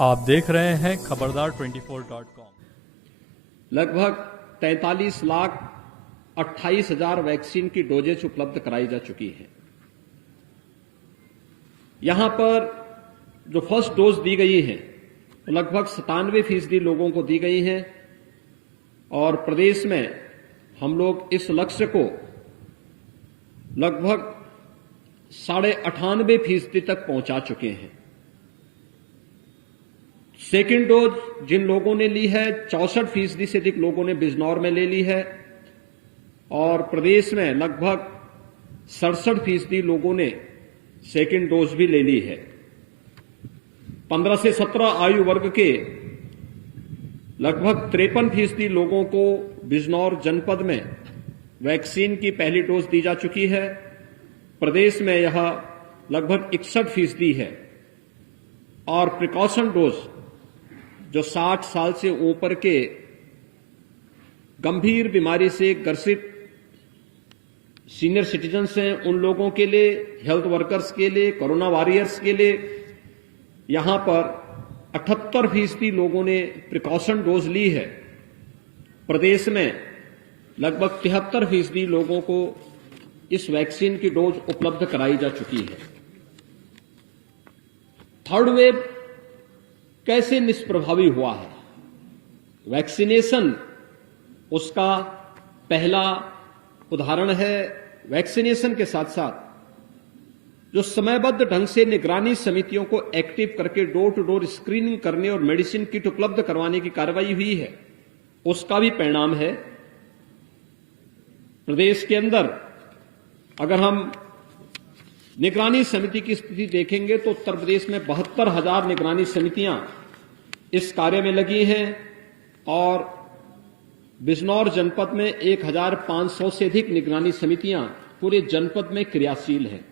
आप देख रहे हैं खबरदार24.com। लगभग 43,28,000 वैक्सीन की डोजेज उपलब्ध कराई जा चुकी है। यहां पर जो फर्स्ट डोज दी गई है तो लगभग 97% लोगों को दी गई है और प्रदेश में हम लोग इस लक्ष्य को लगभग 98.5% तक पहुंचा चुके हैं। सेकेंड डोज जिन लोगों ने ली है 64% से अधिक लोगों ने बिजनौर में ले ली है और प्रदेश में लगभग 67% लोगों ने सेकेंड डोज भी ले ली है। 15 से 17 आयु वर्ग के लगभग 53% लोगों को बिजनौर जनपद में वैक्सीन की पहली डोज दी जा चुकी है। प्रदेश में यह लगभग 61% है और प्रिकॉशन डोज जो 60 साल से ऊपर के गंभीर बीमारी से ग्रसित सीनियर सिटीजन्स हैं, उन लोगों के लिए, हेल्थ वर्कर्स के लिए, कोरोना वॉरियर्स के लिए यहां पर 78% लोगों ने प्रिकॉशन डोज ली है। प्रदेश में लगभग 73% लोगों को इस वैक्सीन की डोज उपलब्ध कराई जा चुकी है। थर्ड वेव कैसे निष्प्रभावी हुआ है? वैक्सीनेशन उसका पहला उदाहरण है। वैक्सीनेशन के साथ साथ जो समयबद्ध ढंग से निगरानी समितियों को एक्टिव करके डोर टू डोर स्क्रीनिंग करने और मेडिसिन किट उपलब्ध करवाने की कार्रवाई हुई है, उसका भी परिणाम है। प्रदेश के अंदर अगर हम निगरानी समिति की स्थिति देखेंगे तो उत्तर प्रदेश में 72,000 निगरानी समितियां इस कार्य में लगी हैं और बिजनौर जनपद में 1,500 से अधिक निगरानी समितियां पूरे जनपद में क्रियाशील हैं,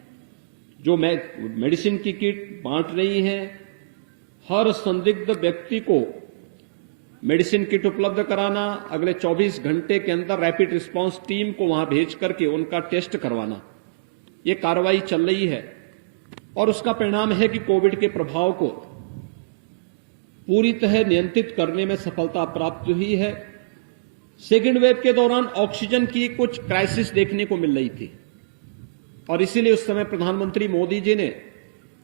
जो मेडिसिन की किट बांट रही हैं। हर संदिग्ध व्यक्ति को मेडिसिन किट उपलब्ध कराना, अगले 24 घंटे के अंदर रैपिड रिस्पांस टीम को वहां भेज करके उनका टेस्ट करवाना, ये कार्रवाई चल रही है और उसका परिणाम है कि कोविड के प्रभाव को पूरी तरह नियंत्रित करने में सफलता प्राप्त हुई है। सेकेंड वेव के दौरान ऑक्सीजन की कुछ क्राइसिस देखने को मिल रही थी और इसीलिए उस समय प्रधानमंत्री मोदी जी ने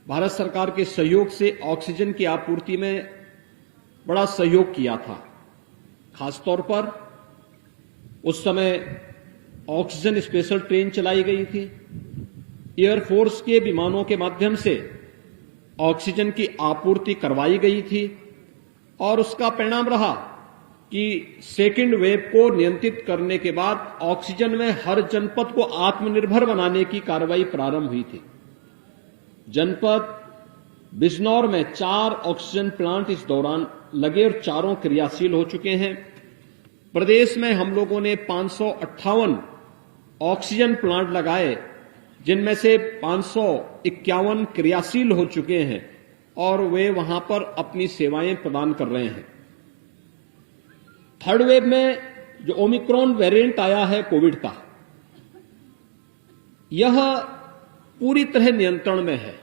भारत सरकार के सहयोग से ऑक्सीजन की आपूर्ति में बड़ा सहयोग किया था। खासतौर पर उस समय ऑक्सीजन स्पेशल ट्रेन चलाई गई थी, एयरफोर्स के विमानों के माध्यम से ऑक्सीजन की आपूर्ति करवाई गई थी और उसका परिणाम रहा कि सेकेंड वेव को नियंत्रित करने के बाद ऑक्सीजन में हर जनपद को आत्मनिर्भर बनाने की कार्रवाई प्रारंभ हुई थी। जनपद बिजनौर में 4 ऑक्सीजन प्लांट इस दौरान लगे और चारों क्रियाशील हो चुके हैं। प्रदेश में हम लोगों ने 558 ऑक्सीजन प्लांट लगाए, जिनमें से 551 क्रियाशील हो चुके हैं और वे वहां पर अपनी सेवाएं प्रदान कर रहे हैं। थर्ड वेव में जो ओमिक्रॉन वेरिएंट आया है कोविड का, यह पूरी तरह नियंत्रण में है।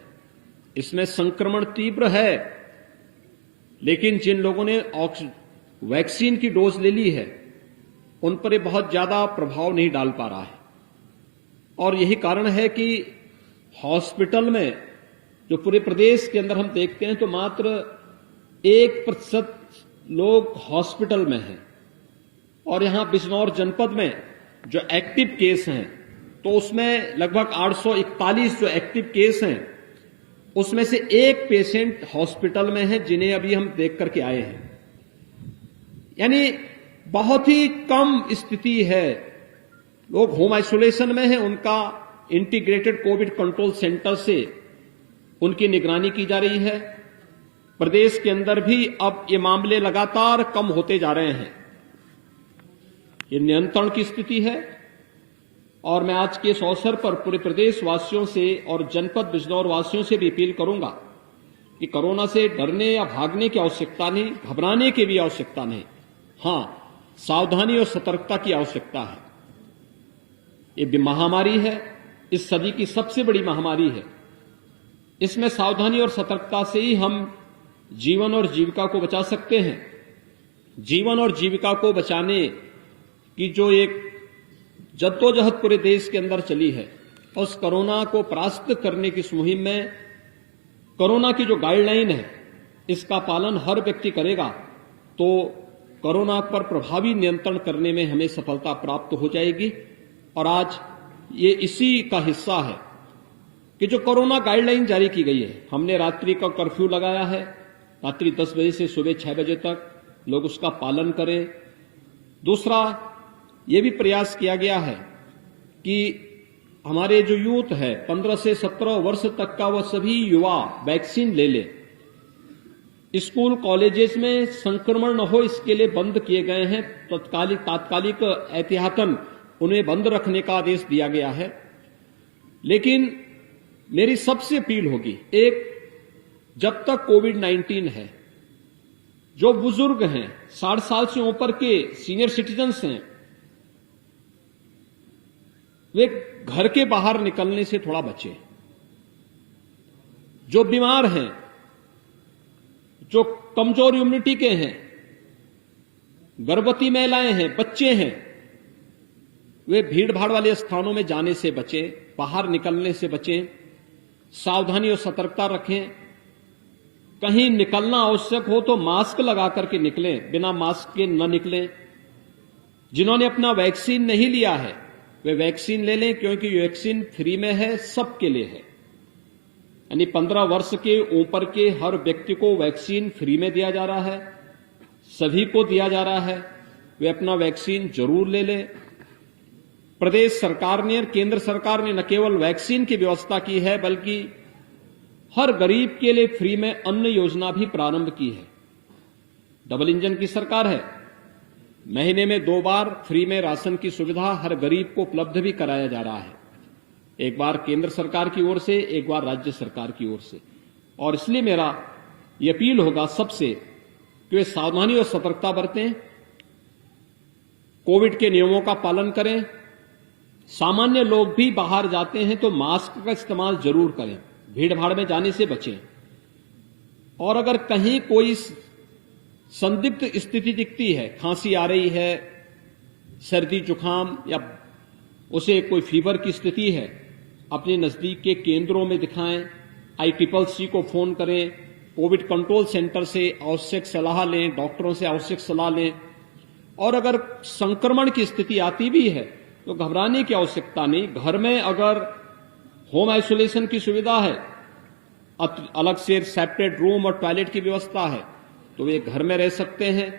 इसमें संक्रमण तीव्र है, लेकिन जिन लोगों ने वैक्सीन की डोज ले ली है उन पर यह बहुत ज्यादा प्रभाव नहीं डाल पा रहा है और यही कारण है कि हॉस्पिटल में जो पूरे प्रदेश के अंदर हम देखते हैं तो मात्र 1% लोग हॉस्पिटल में हैं और यहां बिजनौर जनपद में जो एक्टिव केस हैं तो उसमें लगभग 841 जो एक्टिव केस हैं उसमें से एक पेशेंट हॉस्पिटल में है, जिन्हें अभी हम देख करके आए हैं। यानी बहुत ही कम स्थिति है। लोग होम आइसोलेशन में हैं, उनका इंटीग्रेटेड कोविड कंट्रोल सेंटर से उनकी निगरानी की जा रही है। प्रदेश के अंदर भी अब ये मामले लगातार कम होते जा रहे हैं। ये नियंत्रण की स्थिति है और मैं आज के इस अवसर पर पूरे प्रदेश वासियों से और जनपद बिजनौर वासियों से भी अपील करूंगा कि कोरोना से डरने या भागने की आवश्यकता नहीं, घबराने की भी आवश्यकता नहीं। हां, सावधानी और सतर्कता की आवश्यकता है। ये महामारी है, इस सदी की सबसे बड़ी महामारी है। इसमें सावधानी और सतर्कता से ही हम जीवन और जीविका को बचा सकते हैं। जीवन और जीविका को बचाने की जो एक जद्दोजहद पूरे देश के अंदर चली है, उस कोरोना को परास्त करने की इस मुहिम में कोरोना की जो गाइडलाइन है, इसका पालन हर व्यक्ति करेगा तो कोरोना पर प्रभावी नियंत्रण करने में हमें सफलता प्राप्त हो जाएगी। और आज ये इसी का हिस्सा है कि जो कोरोना गाइडलाइन जारी की गई है, हमने रात्रि का कर्फ्यू लगाया है, रात्रि 10 बजे से सुबह 6 बजे तक लोग उसका पालन करें। दूसरा, ये भी प्रयास किया गया है कि हमारे जो यूथ है 15 से 17 वर्ष तक का, वह सभी युवा वैक्सीन ले ले। स्कूल कॉलेजेस में संक्रमण न हो, इसके लिए बंद किए गए हैं। तात्कालिक एहतियातन उन्हें बंद रखने का आदेश दिया गया है। लेकिन मेरी सबसे अपील होगी, एक, जब तक कोविड-19 है, जो बुजुर्ग हैं, 60 साल से ऊपर के सीनियर सिटीजन्स हैं, वे घर के बाहर निकलने से थोड़ा बचें। जो बीमार हैं, जो कमजोर इम्यूनिटी के हैं, गर्भवती महिलाएं हैं, बच्चे हैं, वे भीड़ भाड़ वाले स्थानों में जाने से बचें, बाहर निकलने से बचें, सावधानी और सतर्कता रखें। कहीं निकलना आवश्यक हो तो मास्क लगा करके निकलें, बिना मास्क के न निकलें। जिन्होंने अपना वैक्सीन नहीं लिया है, वे वैक्सीन ले लें, क्योंकि वैक्सीन फ्री में है, सबके लिए है। यानी 15 वर्ष के ऊपर के हर व्यक्ति को वैक्सीन फ्री में दिया जा रहा है, सभी को दिया जा रहा है। वे अपना वैक्सीन जरूर ले लें। प्रदेश सरकार ने और केंद्र सरकार ने न केवल वैक्सीन की व्यवस्था की है, बल्कि हर गरीब के लिए फ्री में अन्न योजना भी प्रारंभ की है। डबल इंजन की सरकार है, महीने में 2 बार फ्री में राशन की सुविधा हर गरीब को उपलब्ध भी कराया जा रहा है। एक बार केंद्र सरकार की ओर से, एक बार राज्य सरकार की ओर से। और इसलिए मेरा ये अपील होगा सबसे कि वे सावधानी और सतर्कता बरतें, कोविड के नियमों का पालन करें। सामान्य लोग भी बाहर जाते हैं तो मास्क का इस्तेमाल जरूर करें, भीड़ भाड़ में जाने से बचें। और अगर कहीं कोई संदिग्ध स्थिति दिखती है, खांसी आ रही है, सर्दी जुकाम या उसे कोई फीवर की स्थिति है, अपने नजदीक के केंद्रों में दिखाएं, ICCC को फोन करें, कोविड कंट्रोल सेंटर से आवश्यक सलाह लें, डॉक्टरों से आवश्यक सलाह लें। और अगर संक्रमण की स्थिति आती भी है तो घबराने की आवश्यकता नहीं। घर में अगर होम आइसोलेशन की सुविधा है, अलग से सेपरेट रूम और टॉयलेट की व्यवस्था है, तो वे घर में रह सकते हैं।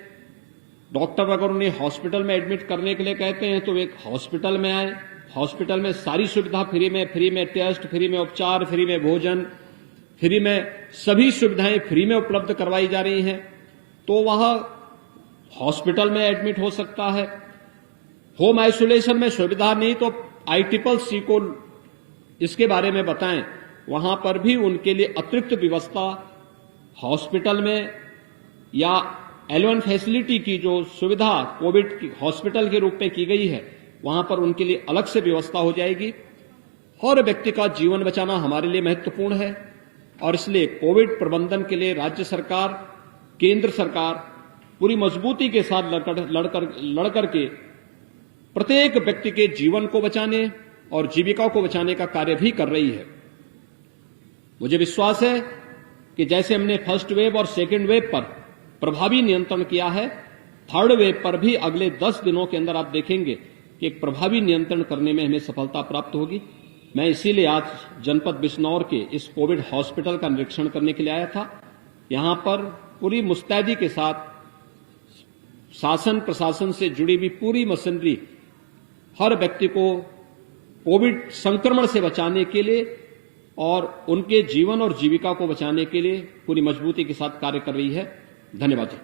डॉक्टर अगर उन्हें हॉस्पिटल में एडमिट करने के लिए कहते हैं तो वे हॉस्पिटल में आए। हॉस्पिटल में सारी सुविधा फ्री में टेस्ट, फ्री में उपचार, फ्री में भोजन, फ्री में सभी सुविधाएं फ्री में उपलब्ध करवाई जा रही हैं, तो वह हॉस्पिटल में एडमिट हो सकता है। होम आइसोलेशन में सुविधा नहीं तो ICCC को इसके बारे में बताएं, वहां पर भी उनके लिए अतिरिक्त व्यवस्था हॉस्पिटल में या L1 फैसिलिटी की जो सुविधा कोविड की हॉस्पिटल के रूप में की गई है, वहां पर उनके लिए अलग से व्यवस्था हो जाएगी। हर व्यक्ति का जीवन बचाना हमारे लिए महत्वपूर्ण है और इसलिए कोविड प्रबंधन के लिए राज्य सरकार, केंद्र सरकार पूरी मजबूती के साथ लड़कर के प्रत्येक व्यक्ति के जीवन को बचाने और जीविका को बचाने का कार्य भी कर रही है। मुझे विश्वास है कि जैसे हमने फर्स्ट वेव और सेकेंड वेव पर प्रभावी नियंत्रण किया है, थर्ड वेव पर भी अगले 10 दिनों के अंदर आप देखेंगे कि एक प्रभावी नियंत्रण करने में हमें सफलता प्राप्त होगी। मैं इसीलिए आज जनपद बिजनौर के इस कोविड हॉस्पिटल का निरीक्षण करने के लिए आया था। यहां पर पूरी मुस्तैदी के साथ शासन प्रशासन से जुड़ी हुई पूरी मशीनरी हर व्यक्ति को कोविड संक्रमण से बचाने के लिए और उनके जीवन और जीविका को बचाने के लिए पूरी मजबूती के साथ कार्य कर रही है। धन्यवाद।